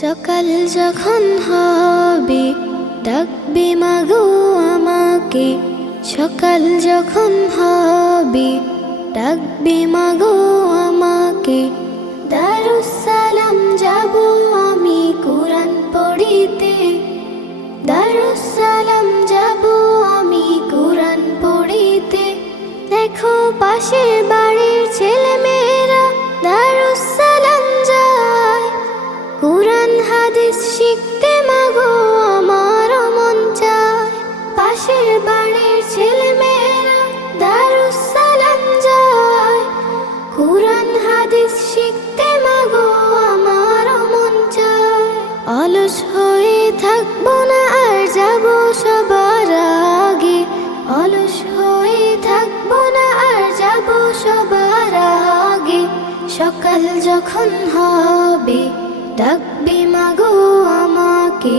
সকাল যখন হবে ডাকবে মাগো আমাকে, সকাল যখন হবে ডাকবে মাগো আমাকে। দারুস সালাম যাব আমি কুরআন পড়িতে, দারুস সালাম যাব আমি কুরআন পড়িতে। দেখো পাশের বাড়ির ছেলে মেয়েরা দারুস সালাম যায়, কুরআন হাদিস শিখতে মাগো আমার মন চায়। পাশের বাড়ির ছেলে মেয়েরা দারুস সালাম যায়, কুরআন হাদিস শিখতে মাগো আমার মন চায়। অলস হয়ে থাকবো না আর যাব সবার আগে, অলস হয়ে থাকবো না আর যাব সবার আগে। সকাল যখন হবে ডাকবে মাগো আমাকে,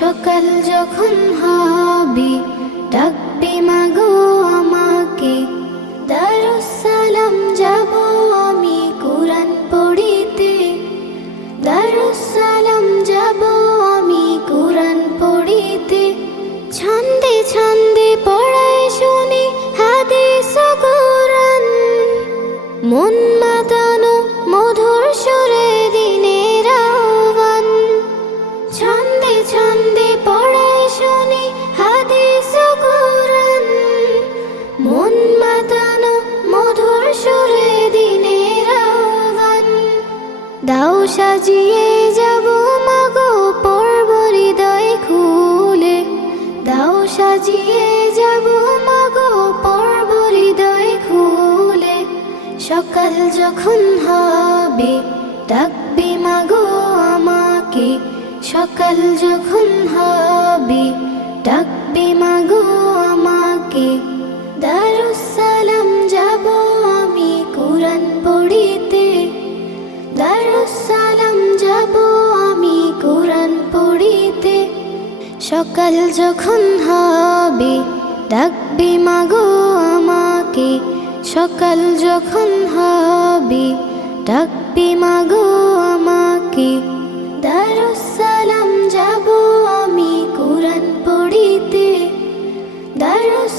সকাল যখন হবে ডাকবে মাগো আমাকে। দারুস সালাম যাব আমি কুরআন পড়িতে, দারুস সালাম যাব আমি কুরআন পড়িতে। ছন্দে ছন্দে পড়ায় শুনি হাদিস ও কুরআন, মন মাতানো মধুর সুরে দিনের আহ্বান। ছন্দে ছন্দে পড়ায় শুনি হাদিস ও কুরআন, মন মাতানো মধুর সুরে দিনের আহ্বান। দাও সাজিয়ে যাব মাগো পড়ব হৃদয় খুলে, দাও সাজিয়ে যাব মাগো পড়ব হৃদয় খুলে। সকাল যখন হবে ডাকবে মাগো আমাকে, সকাল যখন হবে ডাকবে মাগো আমাকে। দারুস সালাম যাব আমি কুরআন পড়িতে, দারুস সালাম যাব আমি কুরআন পড়িতে। সকাল যখন হবে ডাকবে মাগো আমাকে, সকাল যখন হবে ডাকবে মাগো আমাকে। দারুস সালাম যাব আমি কুরআন পড়িতে, দারুস